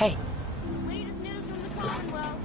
Hey. Latest news from the Commonwealth.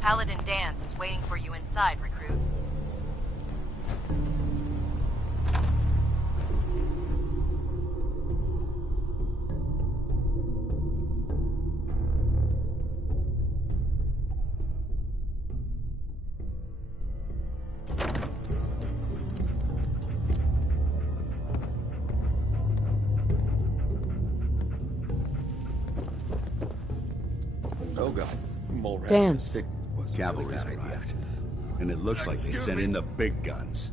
Paladin Danse is waiting for you inside, recruit. Oh god. Danse. Cavalry's arrived. And it looks like they sent in the big guns.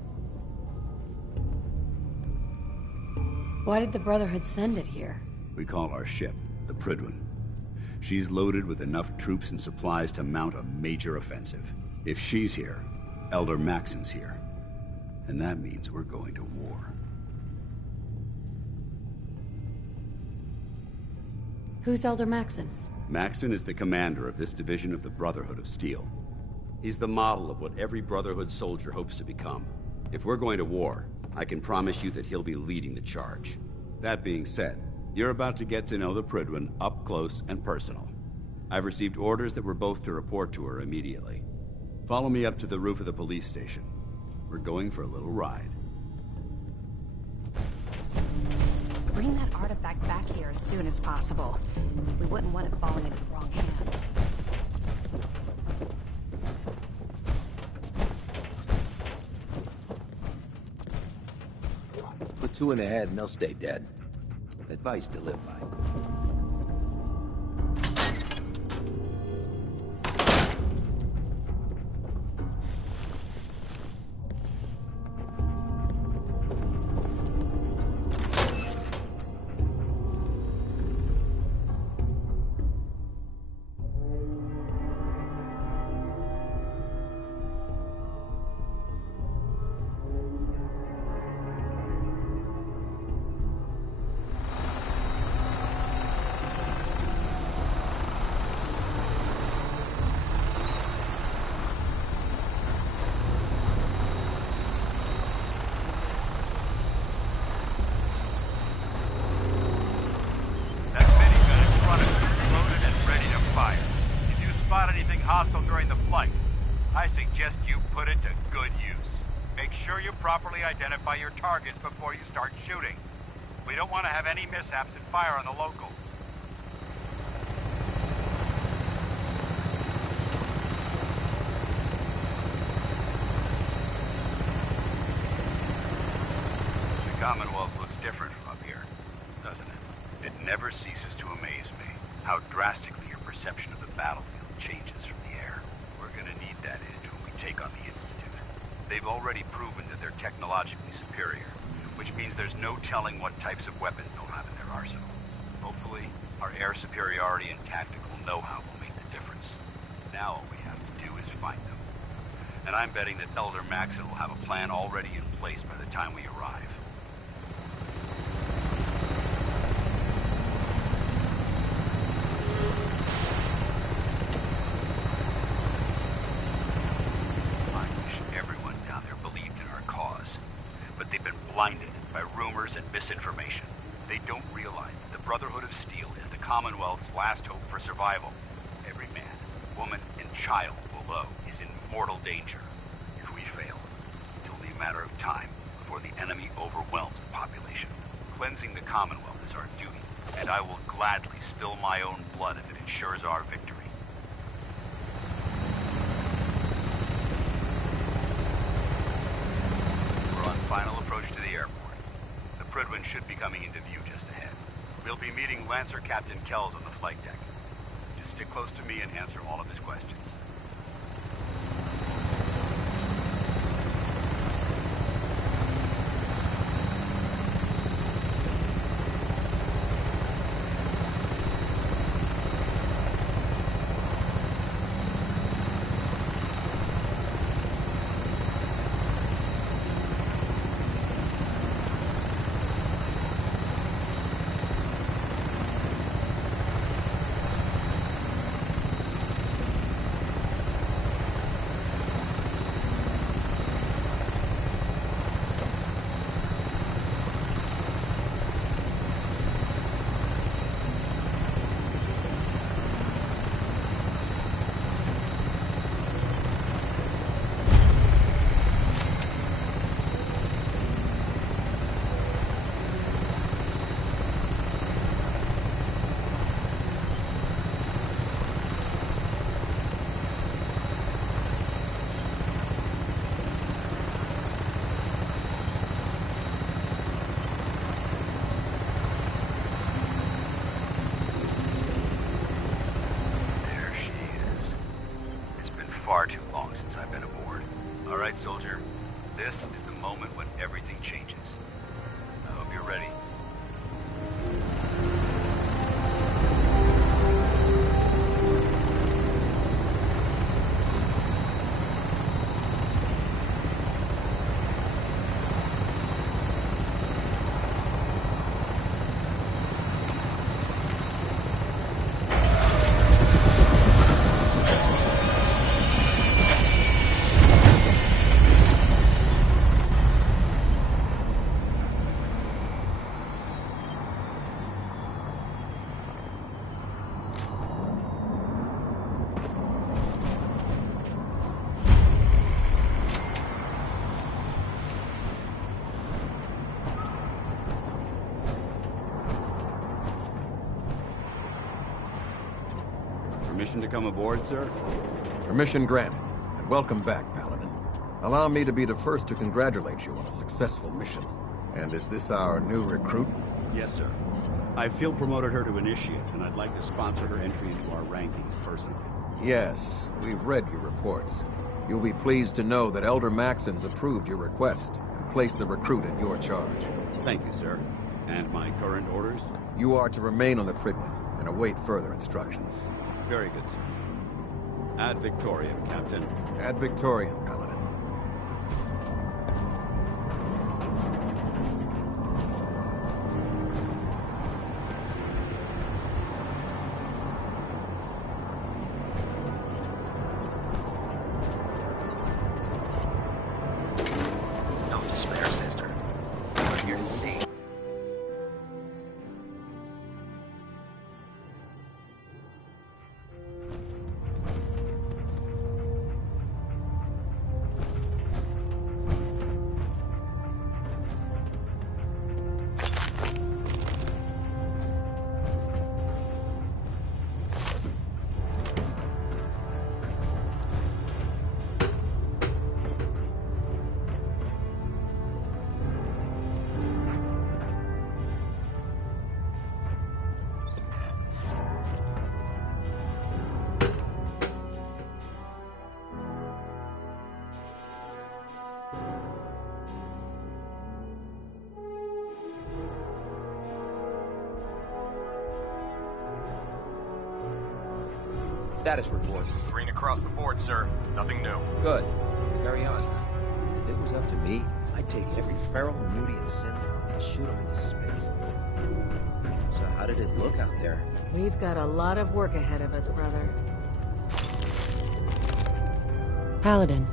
Why did the Brotherhood send it here? We call our ship the Prydwen. She's loaded with enough troops and supplies to mount a major offensive. If she's here, Elder Maxson's here. And that means we're going to war. Who's Elder Maxson? Maxson is the commander of this division of the Brotherhood of Steel. He's the model of what every Brotherhood soldier hopes to become. If we're going to war, I can promise you that he'll be leading the charge. That being said, you're about to get to know the Prydwen up close and personal. I've received orders that we're both to report to her immediately. Follow me up to the roof of the police station. We're going for a little ride. Bring that artifact back here as soon as possible. We wouldn't want it falling into the wrong hands. Put two in the head and they'll stay dead. Advice to live by. Hostile during the flight. I suggest you put it to good use. Make sure you properly identify your targets before you start shooting. We don't want to have any mishaps and fire on the locals. The Commonwealth looks different from up here, doesn't it? It never ceases to amaze me how drastically your perception of the battlefield changes from the air. We're gonna need that edge when we take on the Institute. They've already proven that they're technologically superior, which means there's no telling what types of weapons they'll have in their arsenal. Hopefully, our air superiority and tactical know-how will make the difference. Now all we have to do is find them. And I'm betting that Elder Maxson will have a plan already in place by the time we arrive. They've been blinded by rumors and misinformation. They don't realize that the Brotherhood of Steel is the Commonwealth's last hope for survival. Every man, woman, and child below is in mortal danger. If we fail, it's only a matter of time before the enemy overwhelms the population. Cleansing the Commonwealth is our duty, and I will gladly spill my own blood if it ensures our victory. We're on final approach to the airport. The Prydwen should be coming into view just ahead. We'll be meeting Lancer Captain Kells on the flight deck. Just stick close to me and answer all of his questions. Far too long since I've been aboard. All right, soldier. This is the moment when everything changes. I hope you're ready. Permission to come aboard, sir? Permission granted, and welcome back, Paladin. Allow me to be the first to congratulate you on a successful mission. And is this our new recruit? Yes, sir. I feel promoted her to initiate, and I'd like to sponsor her entry into our rankings personally. Yes, we've read your reports. You'll be pleased to know that Elder Maxons approved your request and placed the recruit in your charge. Thank you, sir. And my current orders? You are to remain on the Prydwen and await further instructions. Very good, sir. Ad Victoriam, Captain. Ad Victoriam, Paladin. Don't despair, sister. We're here to see. Status report. Green across the board, sir. Nothing new. Good. Carry on. If it was up to me, I'd take every feral mutie and cinder and shoot them into space. So how did it look out there? We've got a lot of work ahead of us, brother. Paladin.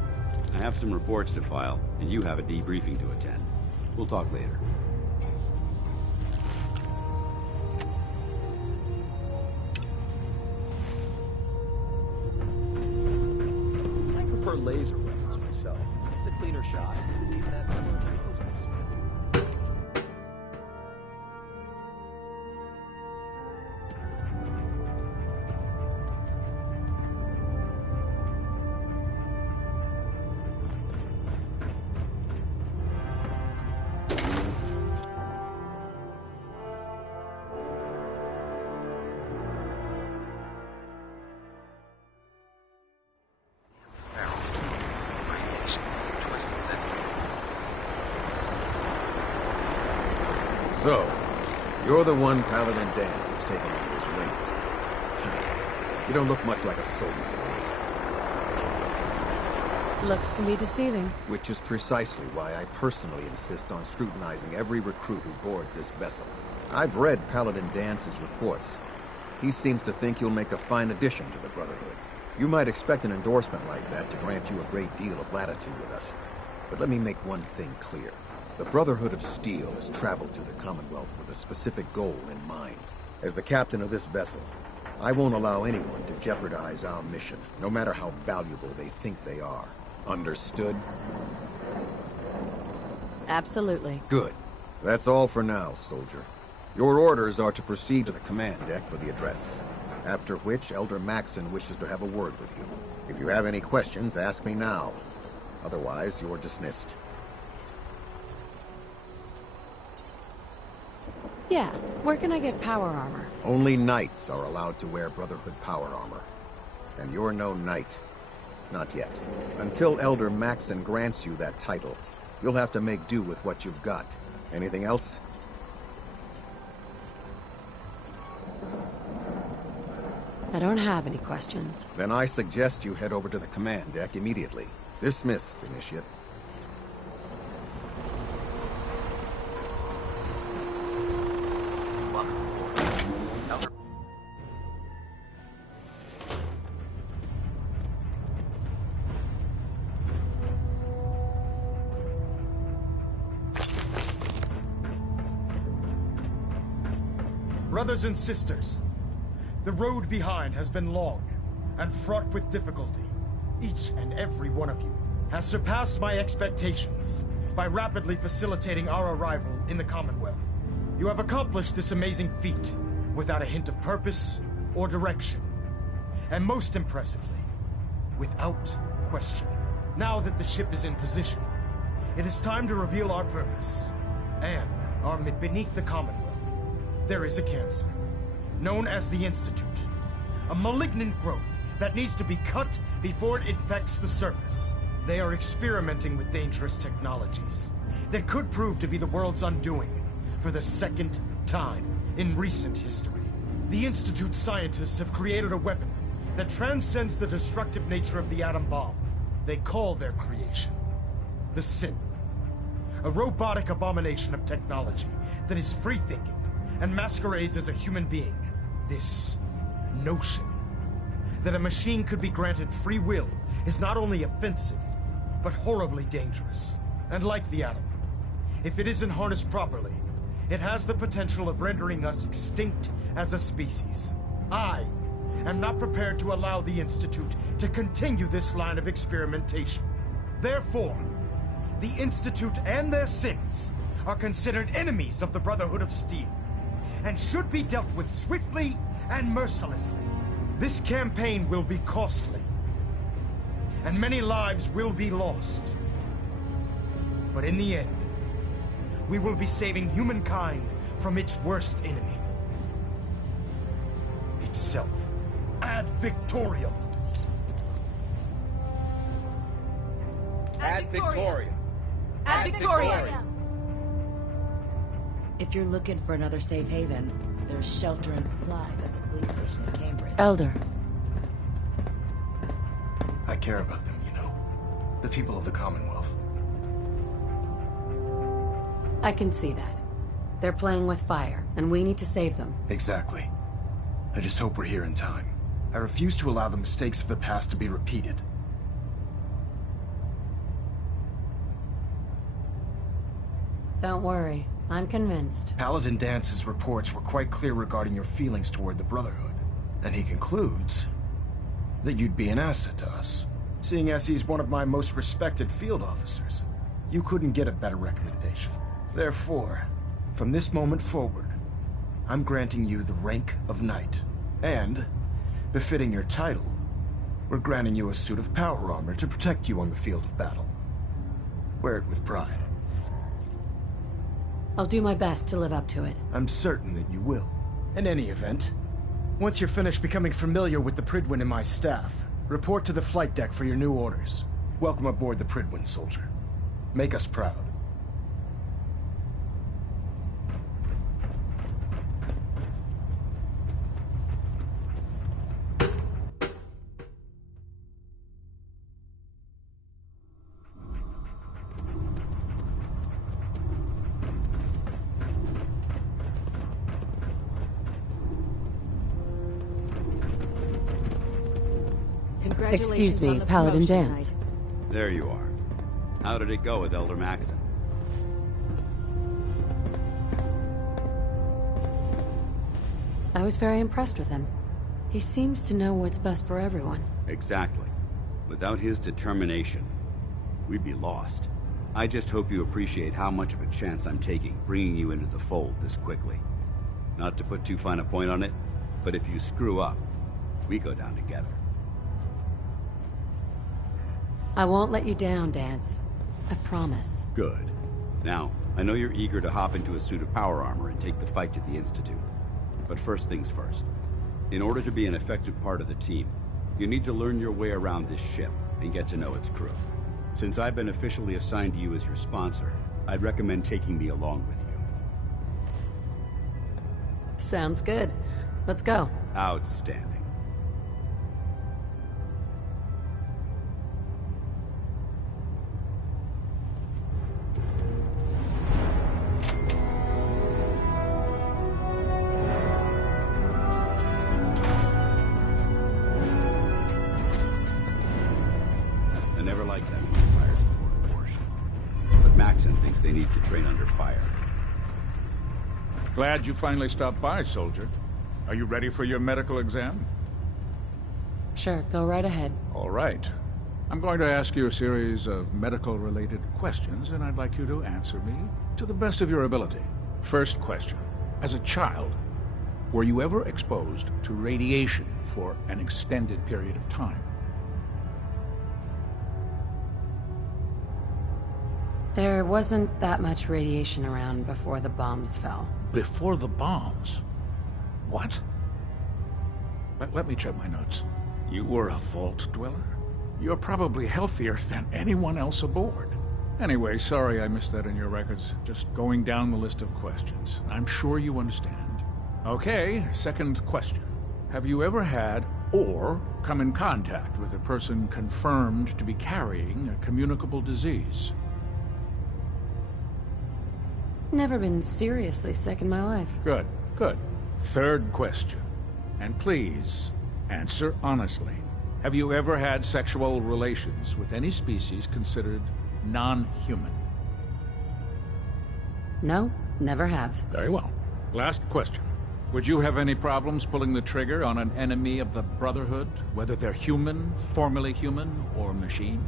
I have some reports to file, and you have a debriefing to attend. We'll talk later. I prefer laser weapons myself. It's a cleaner shot. Even that number of vehicles will spin. So, you're the one Paladin Danse has taken under his wing. You don't look much like a soldier to me. Looks can be deceiving. Which is precisely why I personally insist on scrutinizing every recruit who boards this vessel. I've read Paladin Dance's reports. He seems to think you'll make a fine addition to the Brotherhood. You might expect an endorsement like that to grant you a great deal of latitude with us. But let me make one thing clear. The Brotherhood of Steel has traveled to the Commonwealth with a specific goal in mind. As the captain of this vessel, I won't allow anyone to jeopardize our mission, no matter how valuable they think they are. Understood? Absolutely. Good. That's all for now, soldier. Your orders are to proceed to the command deck for the address. After which, Elder Maxson wishes to have a word with you. If you have any questions, ask me now. Otherwise, you're dismissed. Yeah, where can I get power armor? Only knights are allowed to wear Brotherhood power armor. And you're no knight. Not yet. Until Elder Maxson grants you that title, you'll have to make do with what you've got. Anything else? I don't have any questions. Then I suggest you head over to the command deck immediately. Dismissed, Initiate. Brothers and sisters, the road behind has been long and fraught with difficulty. Each and every one of you has surpassed my expectations by rapidly facilitating our arrival in the Commonwealth. You have accomplished this amazing feat without a hint of purpose or direction. And most impressively, without question. Now that the ship is in position, it is time to reveal our purpose and our beneath the Commonwealth. There is a cancer, known as the Institute. A malignant growth that needs to be cut before it infects the surface. They are experimenting with dangerous technologies that could prove to be the world's undoing for the second time in recent history. The Institute's scientists have created a weapon that transcends the destructive nature of the atom bomb. They call their creation the Synth. A robotic abomination of technology that is free-thinking and masquerades as a human being. This notion that a machine could be granted free will is not only offensive, but horribly dangerous. And like the atom, if it isn't harnessed properly, it has the potential of rendering us extinct as a species. I am not prepared to allow the Institute to continue this line of experimentation. Therefore, the Institute and their synths are considered enemies of the Brotherhood of Steel, and should be dealt with swiftly and mercilessly. This campaign will be costly, and many lives will be lost. But in the end, we will be saving humankind from its worst enemy. Itself. Ad Victoriam. Ad Victoriam. Ad Victoriam. If you're looking for another safe haven, there's shelter and supplies at the police station in Cambridge. Elder. I care about them, you know. The people of the Commonwealth. I can see that. They're playing with fire, and we need to save them. Exactly. I just hope we're here in time. I refuse to allow the mistakes of the past to be repeated. Don't worry. I'm convinced. Paladin Dance's reports were quite clear regarding your feelings toward the Brotherhood. And he concludes that you'd be an asset to us. Seeing as he's one of my most respected field officers, you couldn't get a better recommendation. Therefore, from this moment forward, I'm granting you the rank of Knight. And, befitting your title, we're granting you a suit of power armor to protect you on the field of battle. Wear it with pride. I'll do my best to live up to it. I'm certain that you will. In any event, once you're finished becoming familiar with the Prydwen and my staff, report to the flight deck for your new orders. Welcome aboard the Prydwen, soldier. Make us proud. Excuse me, Paladin Dance. There you are. How did it go with Elder Maxon? I was very impressed with him. He seems to know what's best for everyone. Exactly. Without his determination, we'd be lost. I just hope you appreciate how much of a chance I'm taking bringing you into the fold this quickly. Not to put too fine a point on it, but if you screw up, we go down together. I won't let you down, Dance. I promise. Good. Now, I know you're eager to hop into a suit of power armor and take the fight to the Institute. But first things first. In order to be an effective part of the team, you need to learn your way around this ship and get to know its crew. Since I've been officially assigned to you as your sponsor, I'd recommend taking me along with you. Sounds good. Let's go. Outstanding. They need to train under fire. Glad you finally stopped by, soldier. Are you ready for your medical exam? Sure, go right ahead. All right. I'm going to ask you a series of medical-related questions, and I'd like you to answer me to the best of your ability. First question. As a child, were you ever exposed to radiation for an extended period of time? There wasn't that much radiation around before the bombs fell. Before the bombs? What? Let me check my notes. You were a vault dweller? You're probably healthier than anyone else aboard. Anyway, sorry I missed that in your records. Just going down the list of questions. I'm sure you understand. Okay, second question. Have you ever had or come in contact with a person confirmed to be carrying a communicable disease? Never been seriously sick in my life. Good, good. Third question. And please, answer honestly. Have you ever had sexual relations with any species considered non-human? No, never have. Very well. Last question. Would you have any problems pulling the trigger on an enemy of the Brotherhood, whether they're human, formerly human, or machine?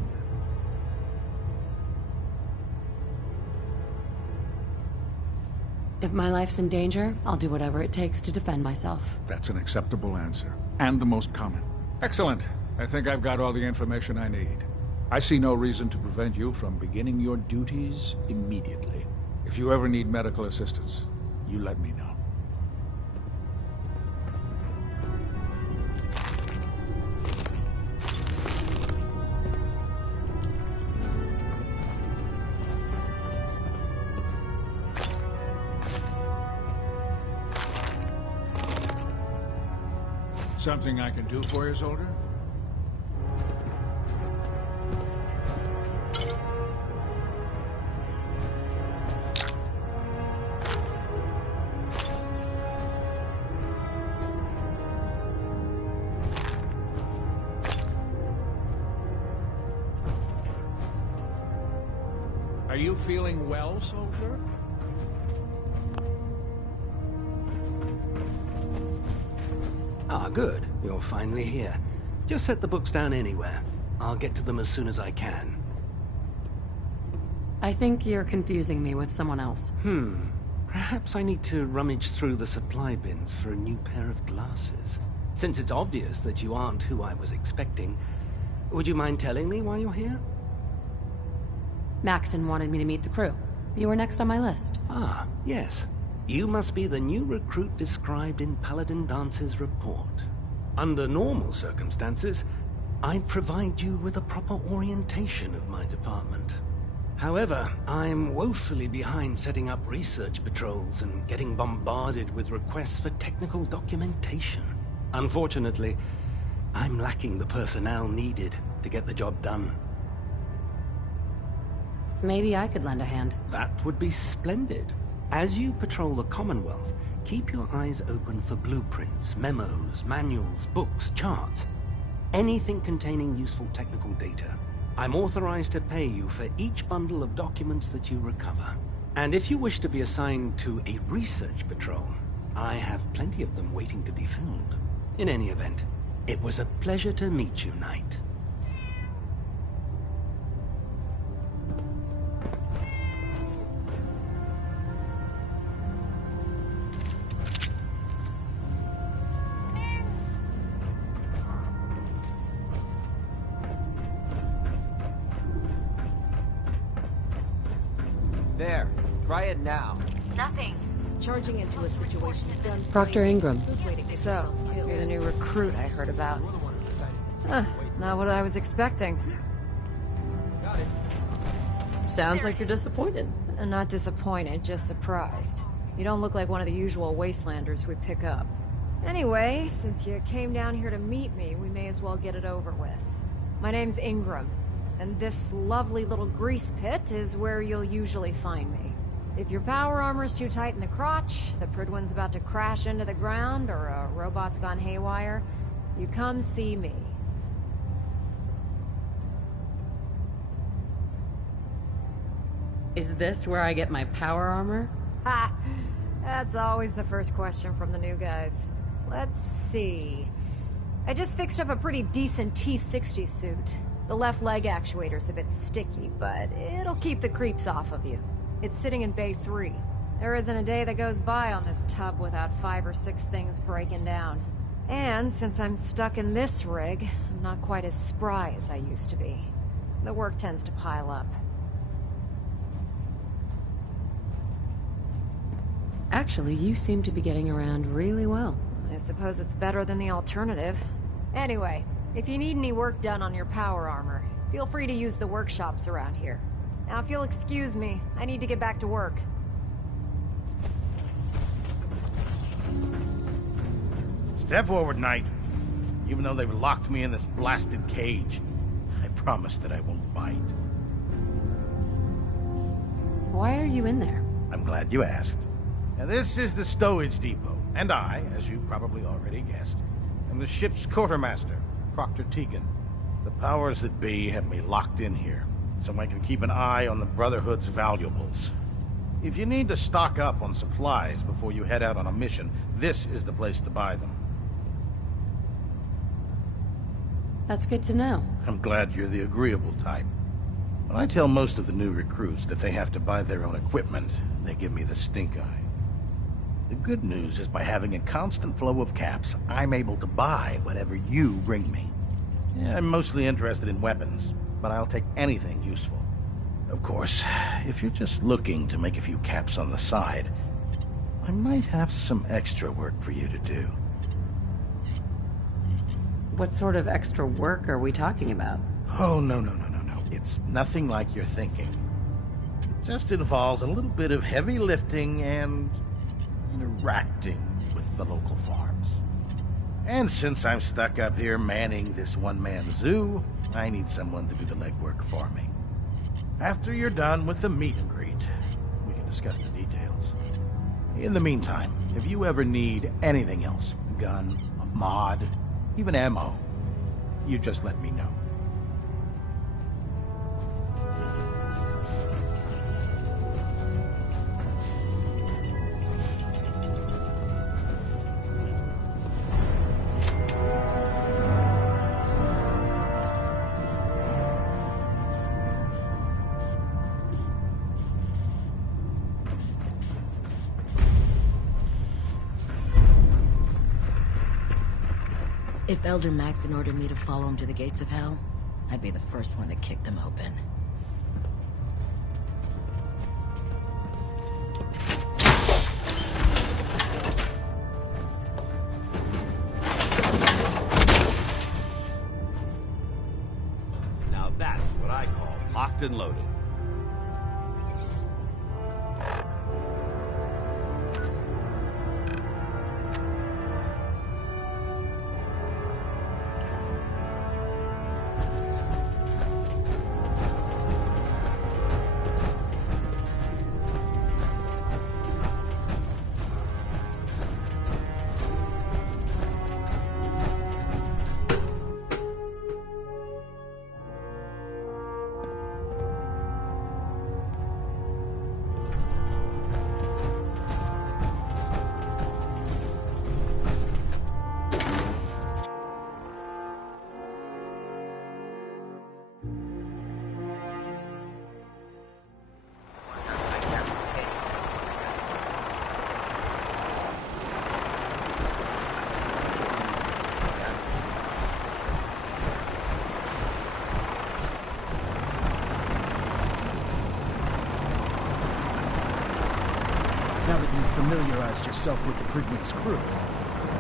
If my life's in danger, I'll do whatever it takes to defend myself. That's an acceptable answer, and the most common. Excellent. I think I've got all the information I need. I see no reason to prevent you from beginning your duties immediately. If you ever need medical assistance, you let me know. Something I can do for you, soldier? Are you feeling well, soldier? Ah, good. You're finally here. Just set the books down anywhere. I'll get to them as soon as I can. I think you're confusing me with someone else. Perhaps I need to rummage through the supply bins for a new pair of glasses. Since it's obvious that you aren't who I was expecting, would you mind telling me why you're here? Maxon wanted me to meet the crew. You were next on my list. Ah, yes. You must be the new recruit described in Paladin Dance's report. Under normal circumstances, I'd provide you with a proper orientation of my department. However, I'm woefully behind setting up research patrols and getting bombarded with requests for technical documentation. Unfortunately, I'm lacking the personnel needed to get the job done. Maybe I could lend a hand. That would be splendid. As you patrol the Commonwealth, keep your eyes open for blueprints, memos, manuals, books, charts. Anything containing useful technical data. I'm authorized to pay you for each bundle of documents that you recover. And if you wish to be assigned to a research patrol, I have plenty of them waiting to be filled. In any event, it was a pleasure to meet you, Knight. There. Try it now. Nothing. Charging into a situation. Guns Proctor Ingram. So, you're the new recruit I heard about. Huh, not what I was expecting. Sounds like you're disappointed. Not disappointed, just surprised. You don't look like one of the usual wastelanders we pick up. Anyway, since you came down here to meet me, we may as well get it over with. My name's Ingram, and this lovely little grease pit is where you'll usually find me. If your power armor's too tight in the crotch, the Pridwen's about to crash into the ground, or a robot's gone haywire, you come see me. Is this where I get my power armor? Ha! That's always the first question from the new guys. Let's see. I just fixed up a pretty decent T-60 suit. The left leg actuator's a bit sticky, but it'll keep the creeps off of you. It's sitting in Bay 3. There isn't a day that goes by on this tub without 5 or 6 things breaking down. And since I'm stuck in this rig, I'm not quite as spry as I used to be. The work tends to pile up. Actually, you seem to be getting around really well. I suppose it's better than the alternative. Anyway, if you need any work done on your power armor, feel free to use the workshops around here. Now, if you'll excuse me, I need to get back to work. Step forward, Knight. Even though they've locked me in this blasted cage, I promise that I won't bite. Why are you in there? I'm glad you asked. Now, this is the stowage depot, and I, as you probably already guessed, am the ship's quartermaster, Proctor Tegan. The powers that be have me locked in here, so I can keep an eye on the Brotherhood's valuables. If you need to stock up on supplies before you head out on a mission, this is the place to buy them. That's good to know. I'm glad you're the agreeable type. When I tell most of the new recruits that they have to buy their own equipment, they give me the stink eye. The good news is by having a constant flow of caps, I'm able to buy whatever you bring me. Yeah, I'm mostly interested in weapons, but I'll take anything useful. Of course, if you're just looking to make a few caps on the side, I might have some extra work for you to do. What sort of extra work are we talking about? Oh, no. It's nothing like you're thinking. It just involves a little bit of heavy lifting and interacting with the local farms. And since I'm stuck up here manning this one-man zoo, I need someone to do the legwork for me. After you're done with the meet and greet, we can discuss the details. In the meantime, if you ever need anything else, gun, a mod, even ammo, you just let me know. If Elder Maxon ordered me to follow him to the gates of hell, I'd be the first one to kick them open. Now that's what I call locked and loaded. Now that you've familiarized yourself with the Prigman's crew,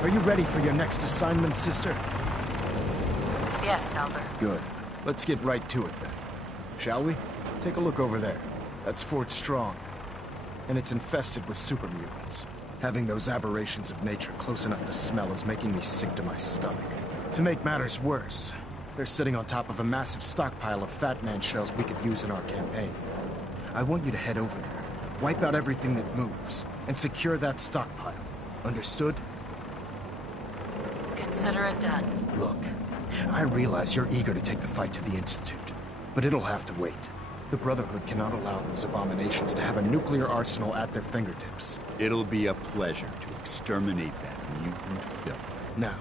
are you ready for your next assignment, sister? Yes, Elder. Good. Let's get right to it then. Shall we? Take a look over there. That's Fort Strong. And it's infested with super mutants. Having those aberrations of nature close enough to smell is making me sick to my stomach. To make matters worse, they're sitting on top of a massive stockpile of Fat Man shells we could use in our campaign. I want you to head over there, wipe out everything that moves, and secure that stockpile. Understood? Consider it done. Look, I realize you're eager to take the fight to the Institute, but it'll have to wait. The Brotherhood cannot allow those abominations to have a nuclear arsenal at their fingertips. It'll be a pleasure to exterminate that mutant filth. Now,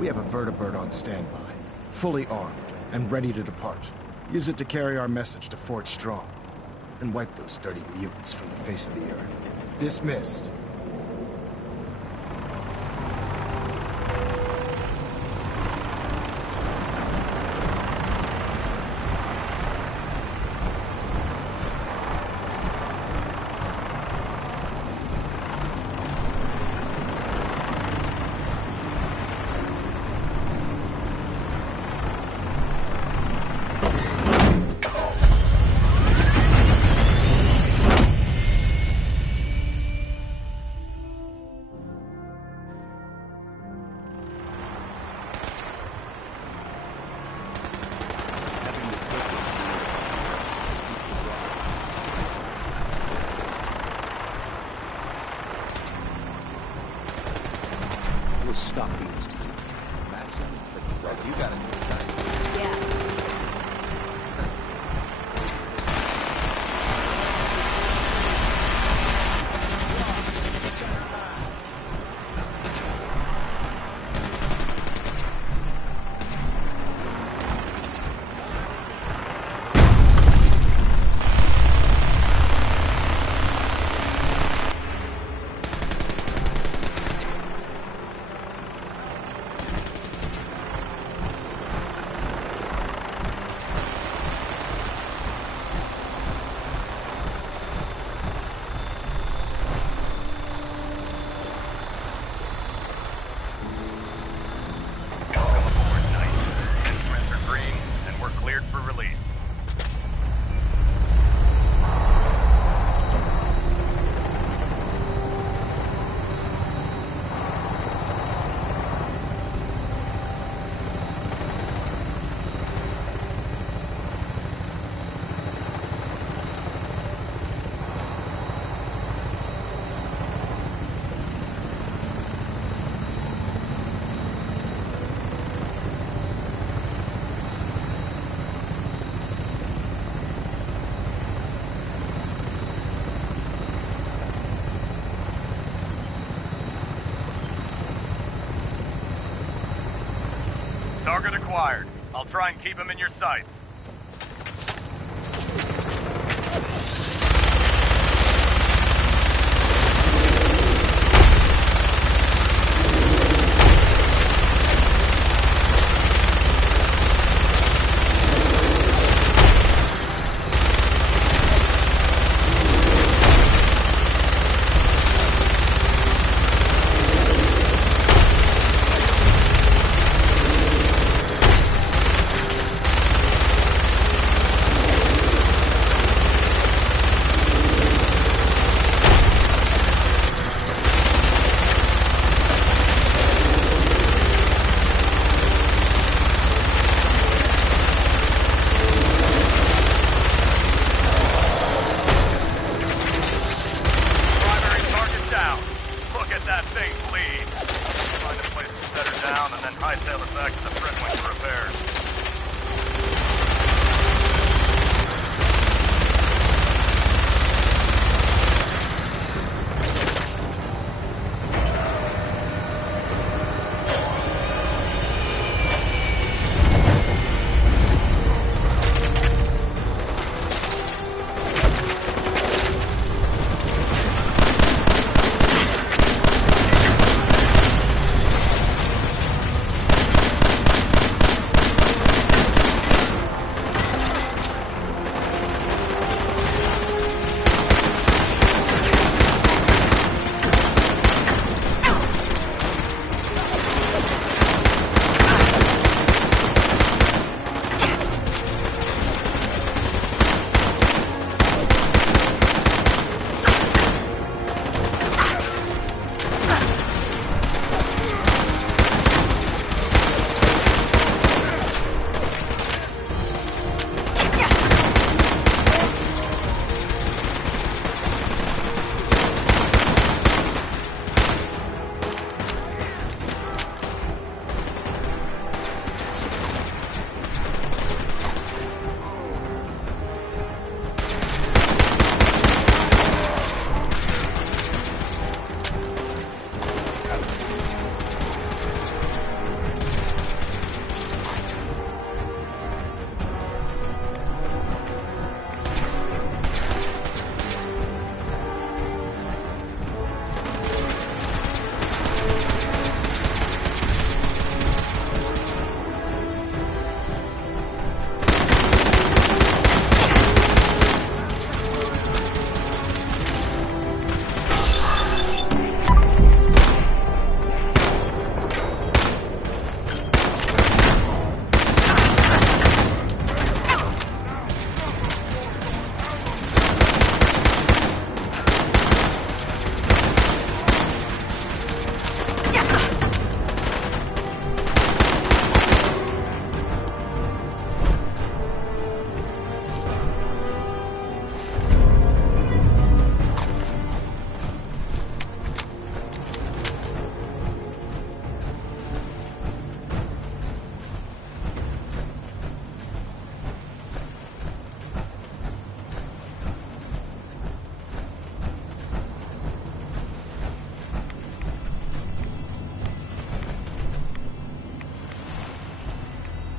we have a vertibird on standby, fully armed, and ready to depart. Use it to carry our message to Fort Strong, and wipe those dirty mutants from the face of the earth. Dismissed. We'll stop the Institute. Maxon, you got it. Target acquired. I'll try and keep him in your sights. that thing bleed. Find a place to set her down and then hightail her back to the Fredwing for repairs.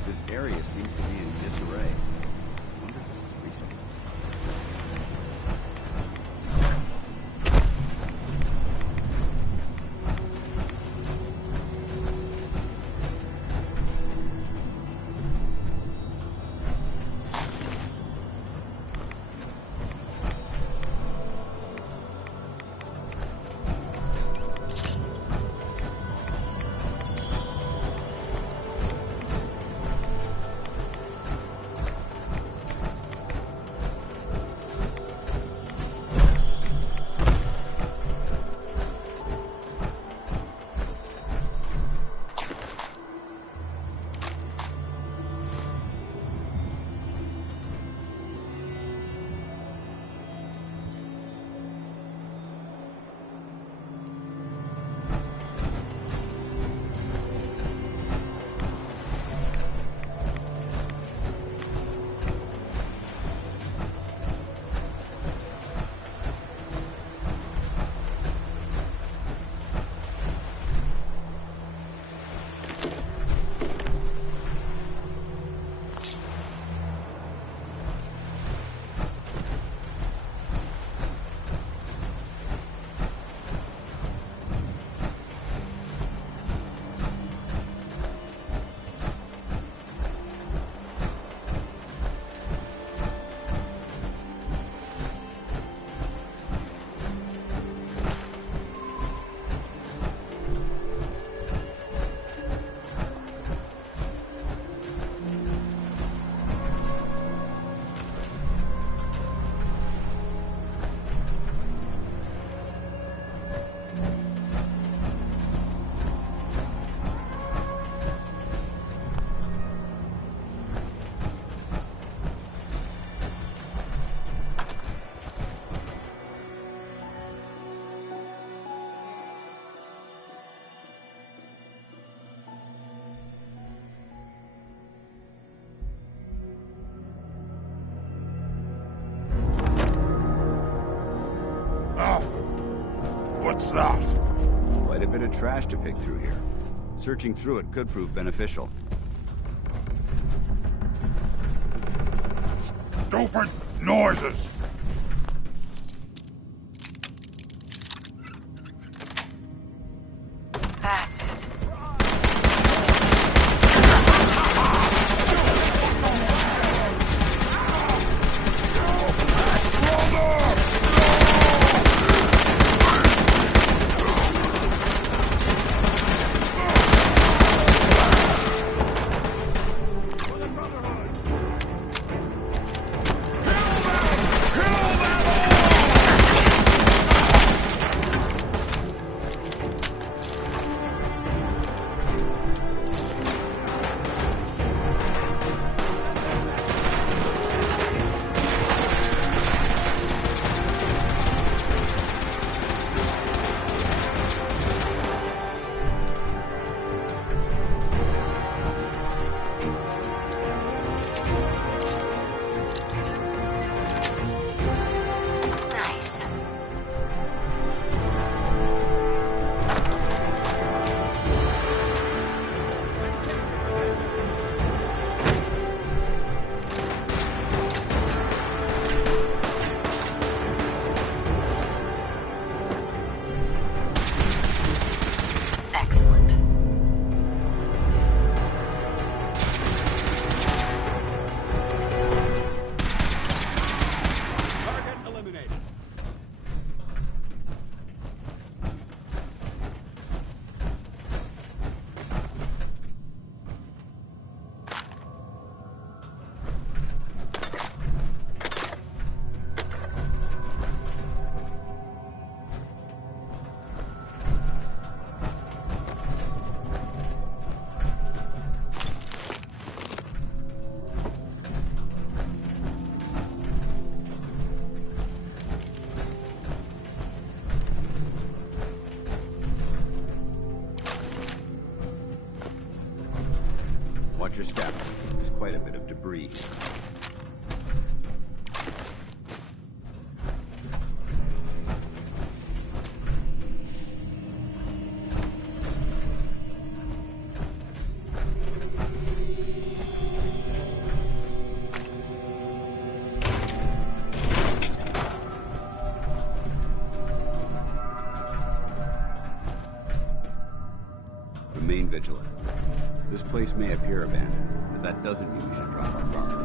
This area seems to be in disarray. I wonder if this is recent. What's that? Quite a bit of trash to pick through here. Searching through it could prove beneficial. Stupid noises! That's it. Watch your step. There's quite a bit of debris. Remain vigilant. This place may appear abandoned, but that doesn't mean we should drop our guard.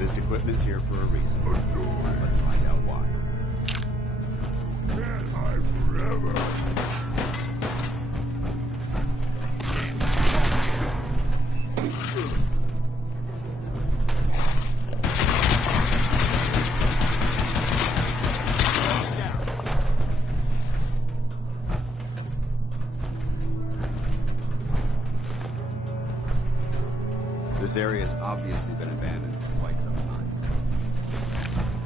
This equipment's here for a reason. Let's find out why. Can't hide forever. This area's obviously been abandoned for quite some time.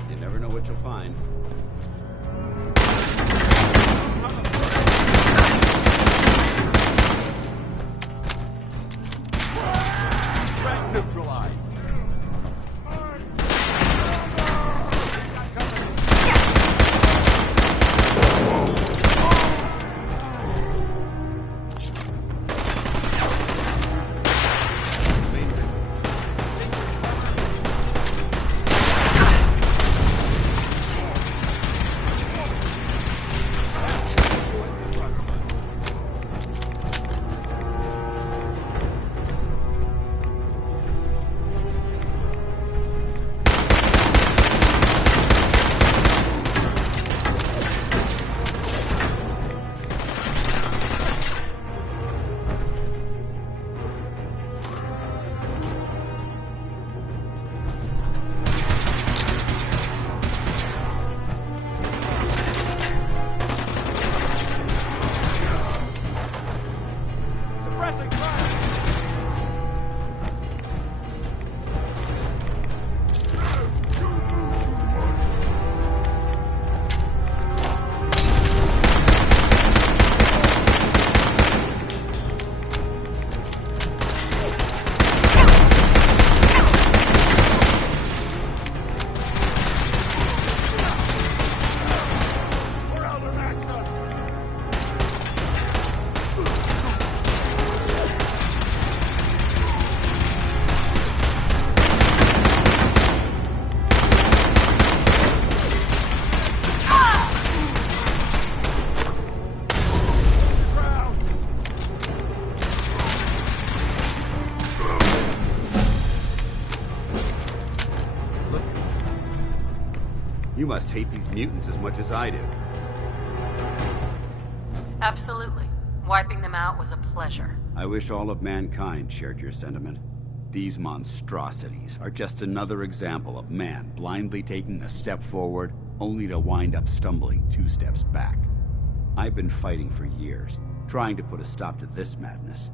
You never know what you'll find. Threat neutralized. You must hate these mutants as much as I do. Absolutely. Wiping them out was a pleasure. I wish all of mankind shared your sentiment. These monstrosities are just another example of man blindly taking a step forward, only to wind up stumbling 2 steps back. I've been fighting for years, trying to put a stop to this madness.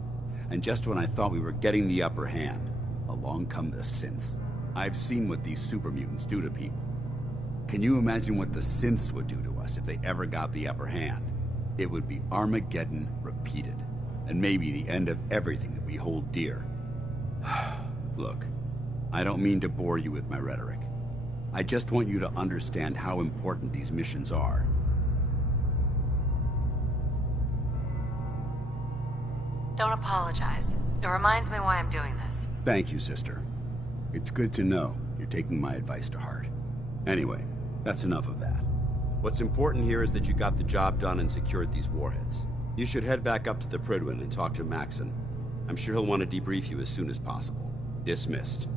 And just when I thought we were getting the upper hand, along come the synths. I've seen what these super mutants do to people. Can you imagine what the synths would do to us if they ever got the upper hand? It would be Armageddon repeated, and maybe the end of everything that we hold dear. Look, I don't mean to bore you with my rhetoric. I just want you to understand how important these missions are. Don't apologize. It reminds me why I'm doing this. Thank you, sister. It's good to know you're taking my advice to heart. Anyway, that's enough of that. What's important here is that you got the job done and secured these warheads. You should head back up to the Prydwen and talk to Maxon. I'm sure he'll want to debrief you as soon as possible. Dismissed.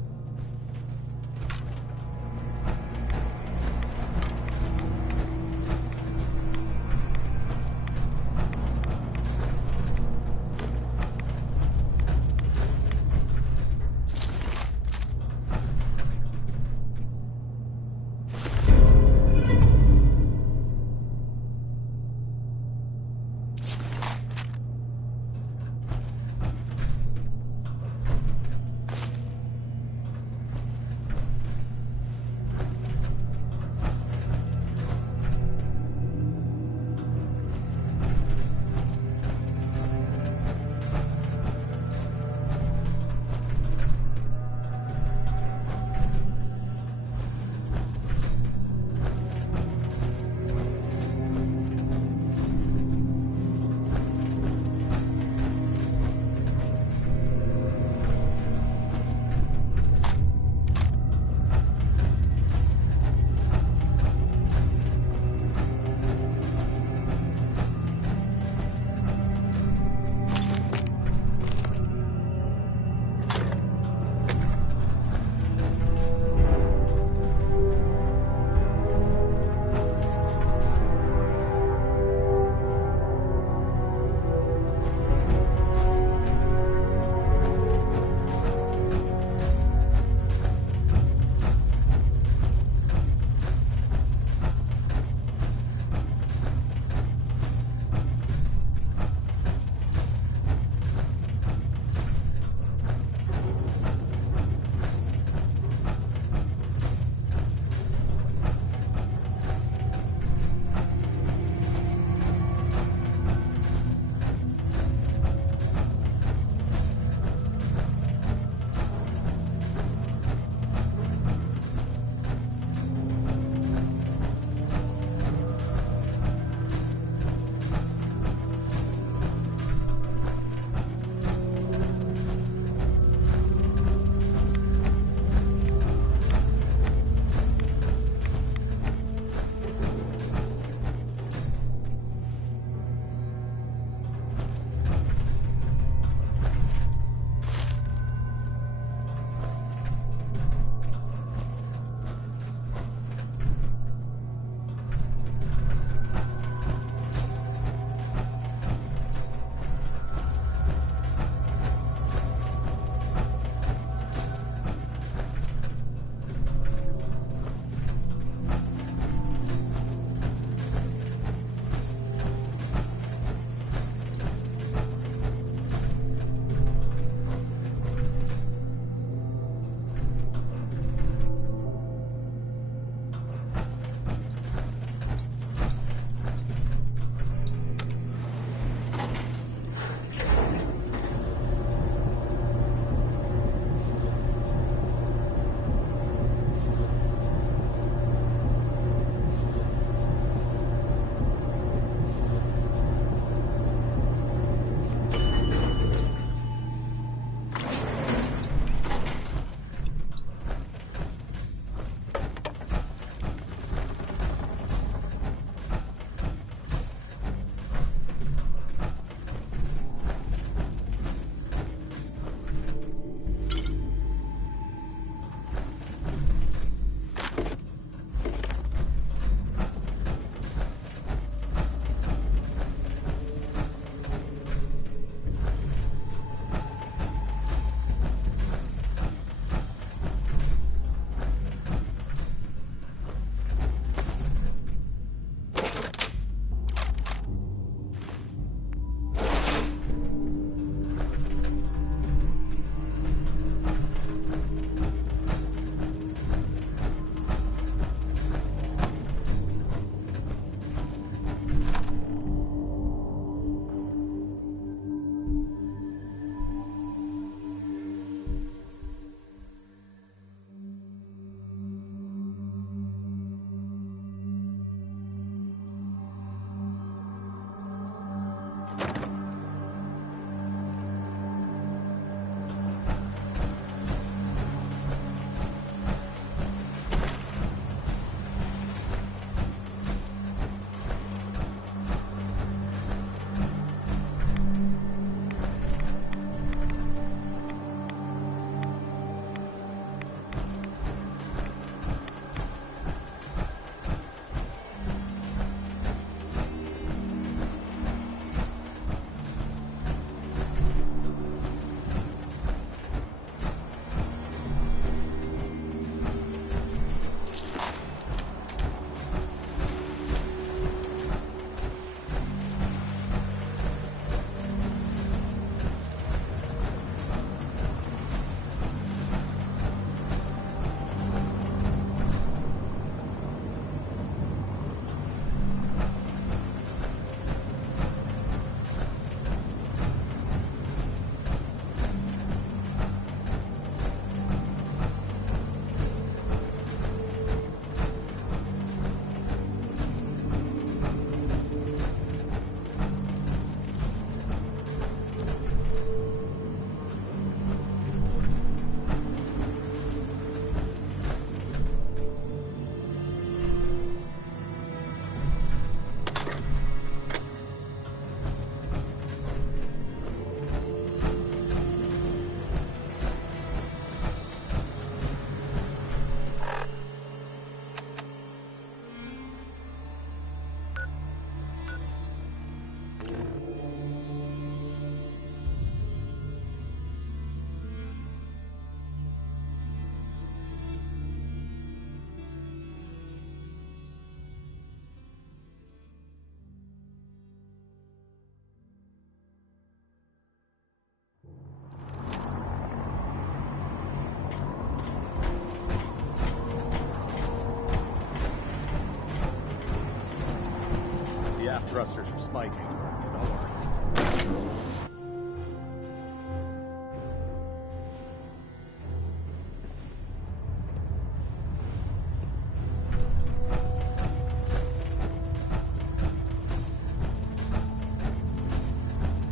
Shaft thrusters are spiking. Don't worry.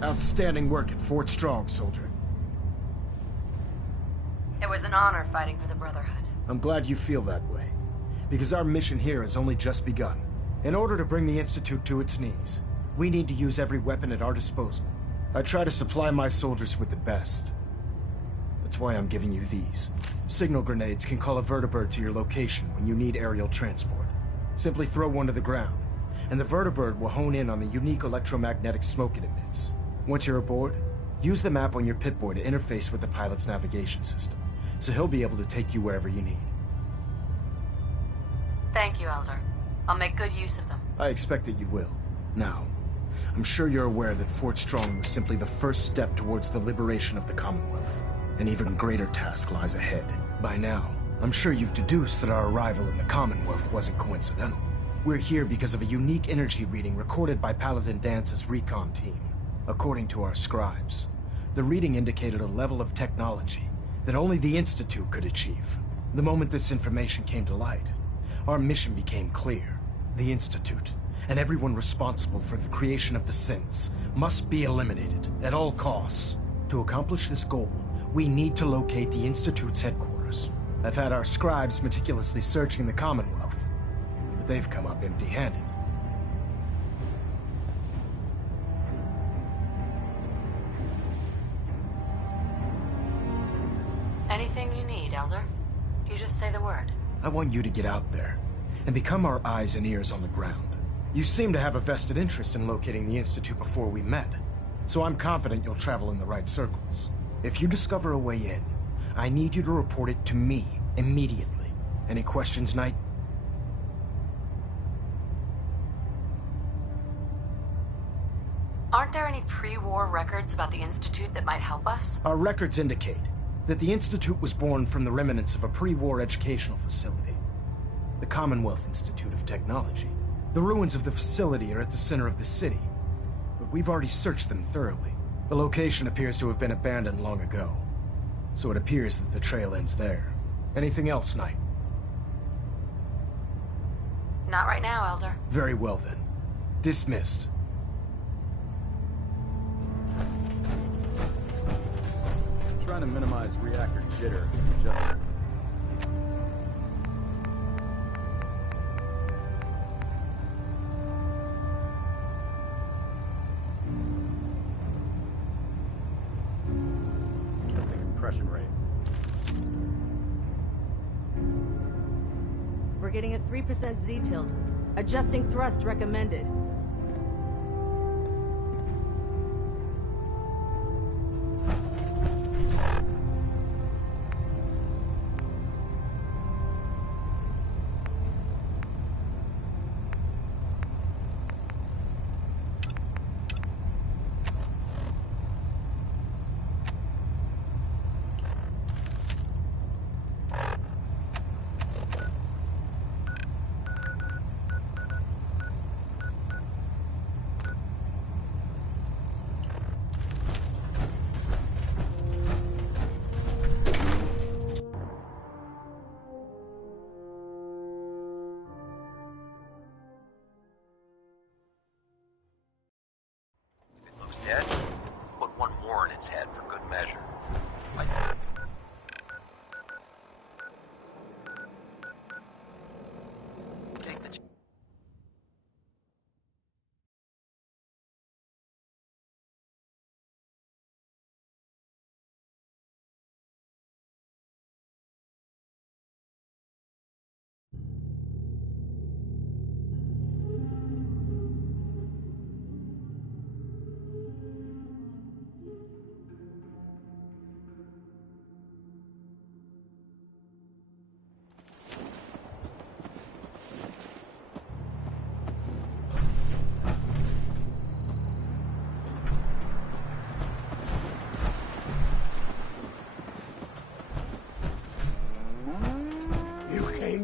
Outstanding work at Fort Strong, soldier. It was an honor fighting for the Brotherhood. I'm glad you feel that way, because our mission here has only just begun. In order to bring the Institute to its knees, we need to use every weapon at our disposal. I try to supply my soldiers with the best. That's why I'm giving you these. Signal grenades can call a vertibird to your location when you need aerial transport. Simply throw one to the ground, and the vertibird will hone in on the unique electromagnetic smoke it emits. Once you're aboard, use the map on your Pip-Boy to interface with the pilot's navigation system, so he'll be able to take you wherever you need. Thank you, Elder. I'll make good use of them. I expect that you will. Now, I'm sure you're aware that Fort Strong was simply the first step towards the liberation of the Commonwealth. An even greater task lies ahead. By now, I'm sure you've deduced that our arrival in the Commonwealth wasn't coincidental. We're here because of a unique energy reading recorded by Paladin Dance's recon team. According to our scribes, the reading indicated a level of technology that only the Institute could achieve. The moment this information came to light, our mission became clear. The Institute, and everyone responsible for the creation of the synths, must be eliminated at all costs. To accomplish this goal, we need to locate the Institute's headquarters. I've had our scribes meticulously searching the Commonwealth, but they've come up empty-handed. Anything you need, Elder. You just say the word. I want you to get out there and become our eyes and ears on the ground. You seem to have a vested interest in locating the Institute before we met, so I'm confident you'll travel in the right circles. If you discover a way in, I need you to report it to me immediately. Any questions, Knight? Aren't there any pre-war records about the Institute that might help us? Our records indicate that the Institute was born from the remnants of a pre-war educational facility, the Commonwealth Institute of Technology. The ruins of the facility are at the center of the city, but we've already searched them thoroughly. The location appears to have been abandoned long ago, so it appears that the trail ends there. Anything else, Knight? Not right now, Elder. Very well then. Dismissed. Trying to minimize reactor jitter. Testing compression rate. We're getting a 3% Z-tilt. Adjusting thrust recommended. Dead? Put one more in its head for good measure. Take the...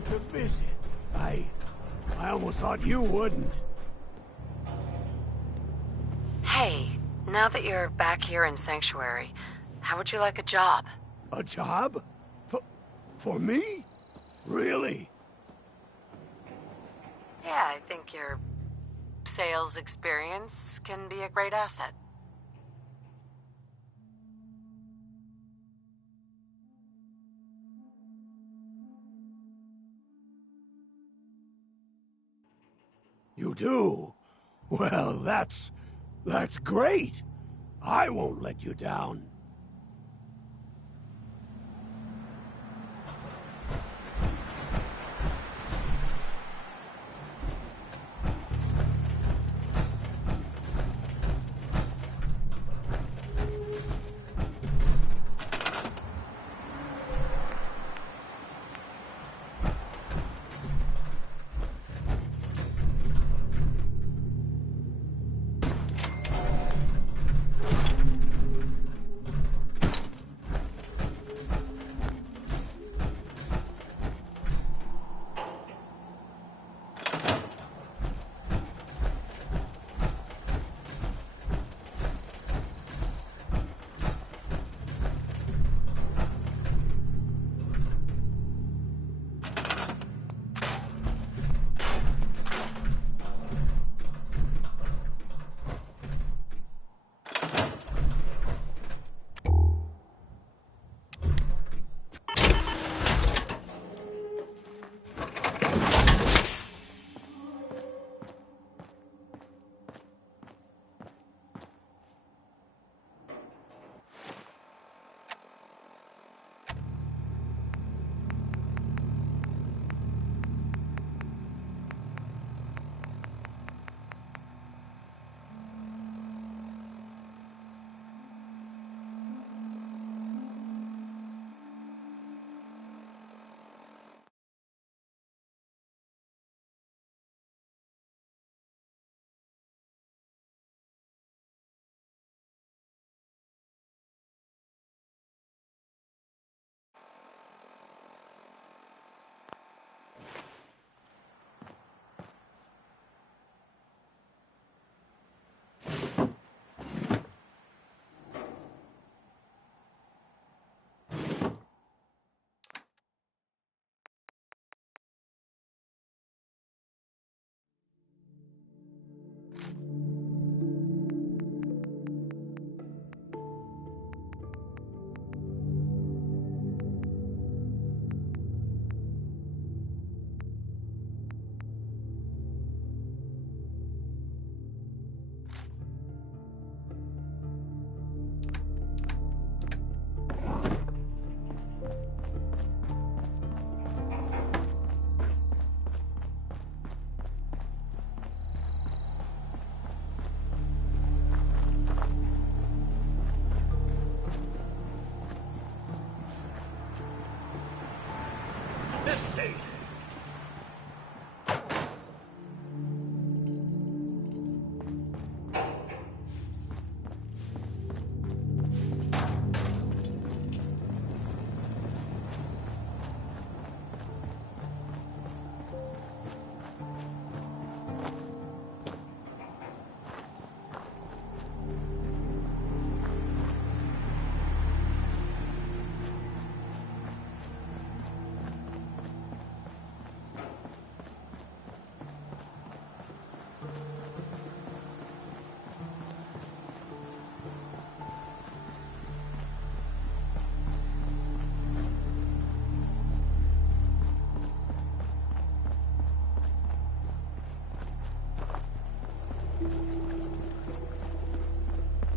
To visit. I almost thought you wouldn't. Hey, now that you're back here in Sanctuary, how would you like a job? A job? For me? Really? Yeah, I think your sales experience can be a great asset. You do? Well, that's great. I won't let you down.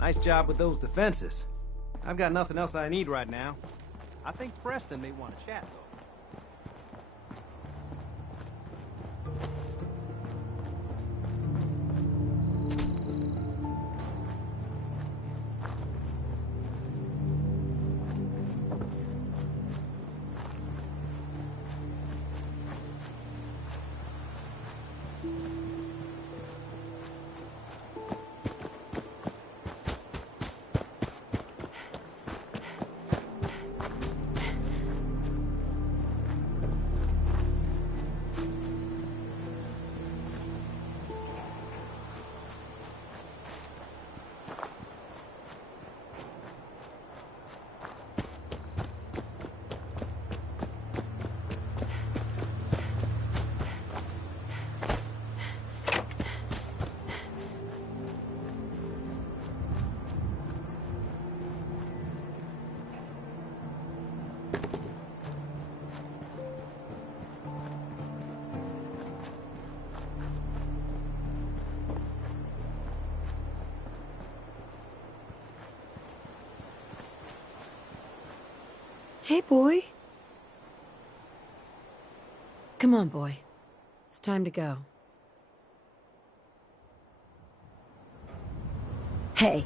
Nice job with those defenses. I've got nothing else I need right now. I think Preston may want to chat, though. Hey, boy. Come on, boy. It's time to go. Hey.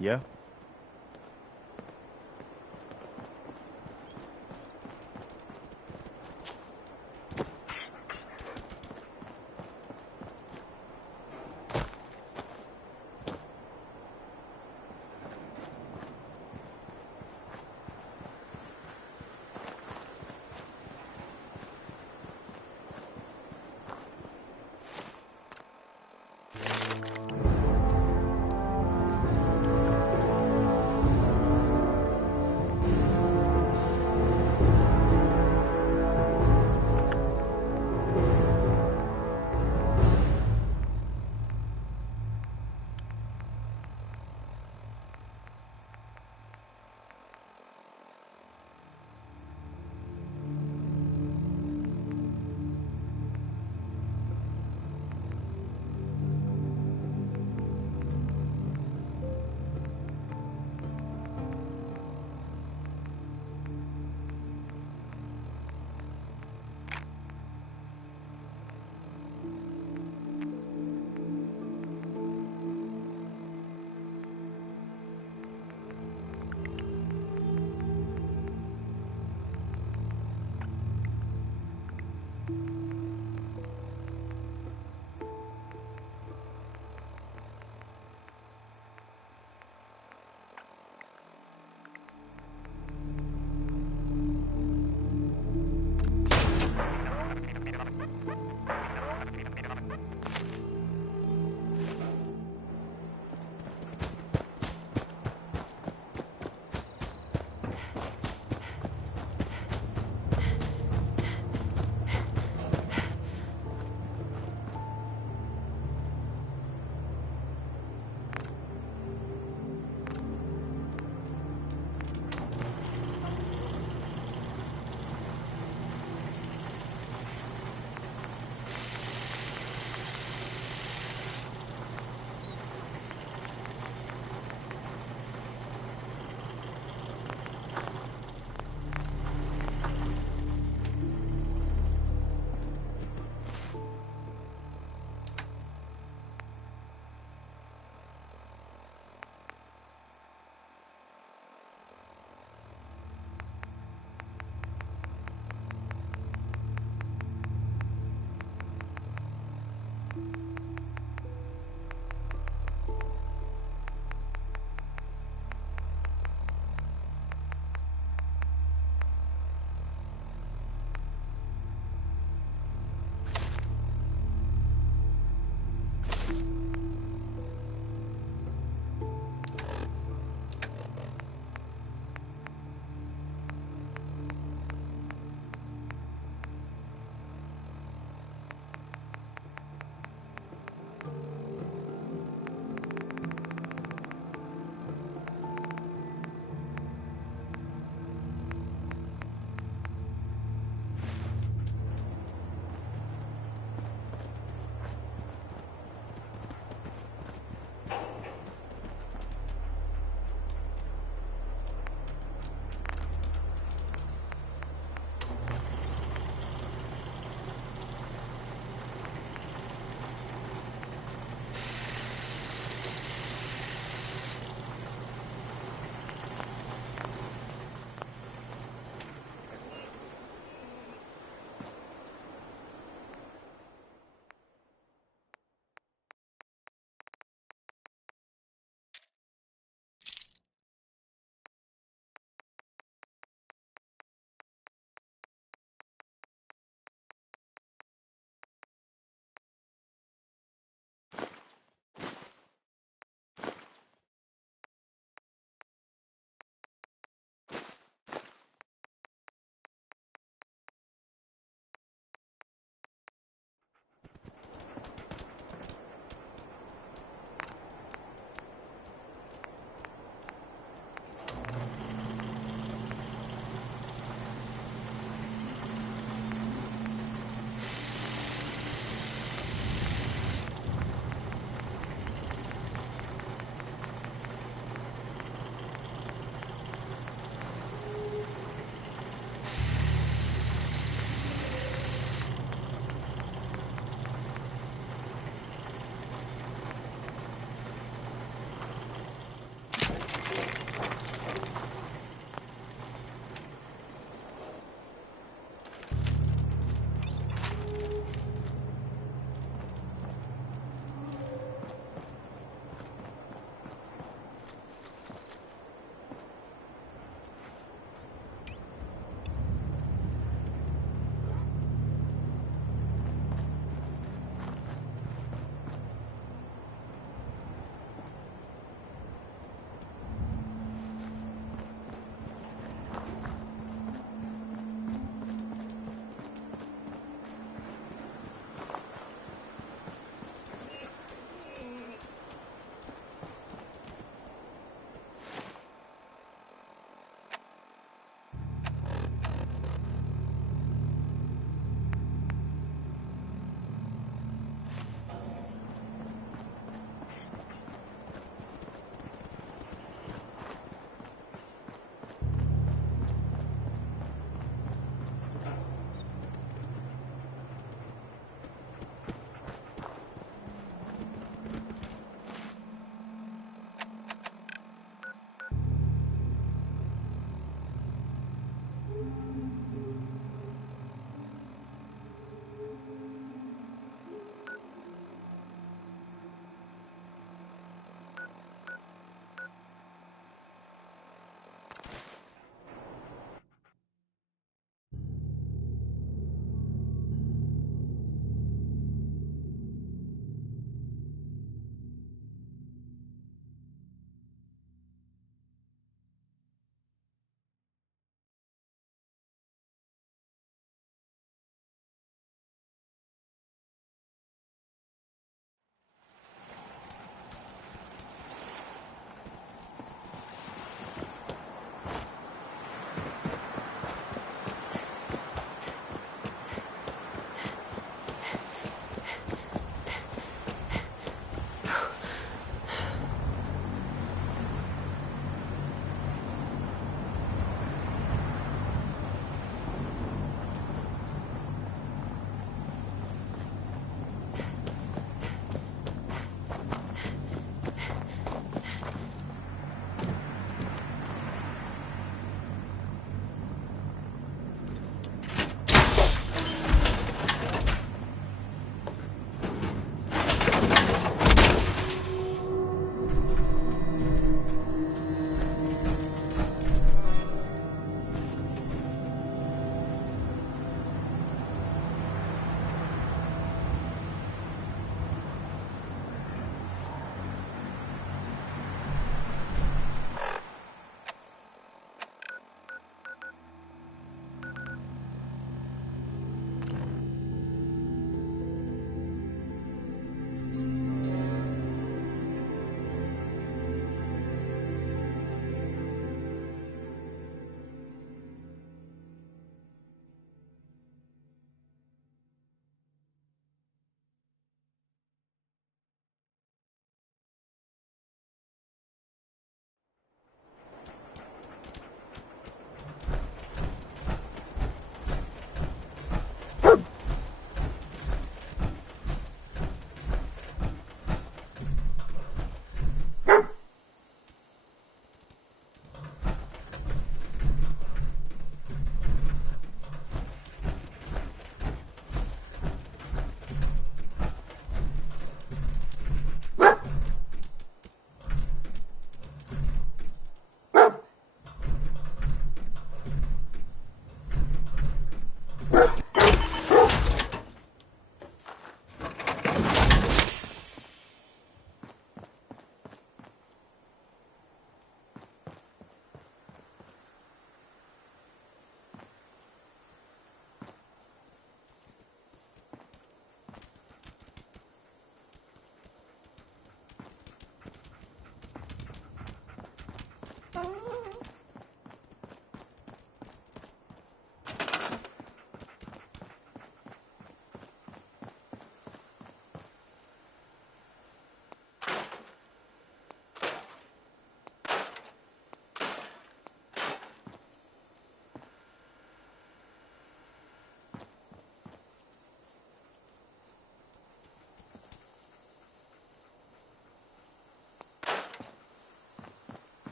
Yeah?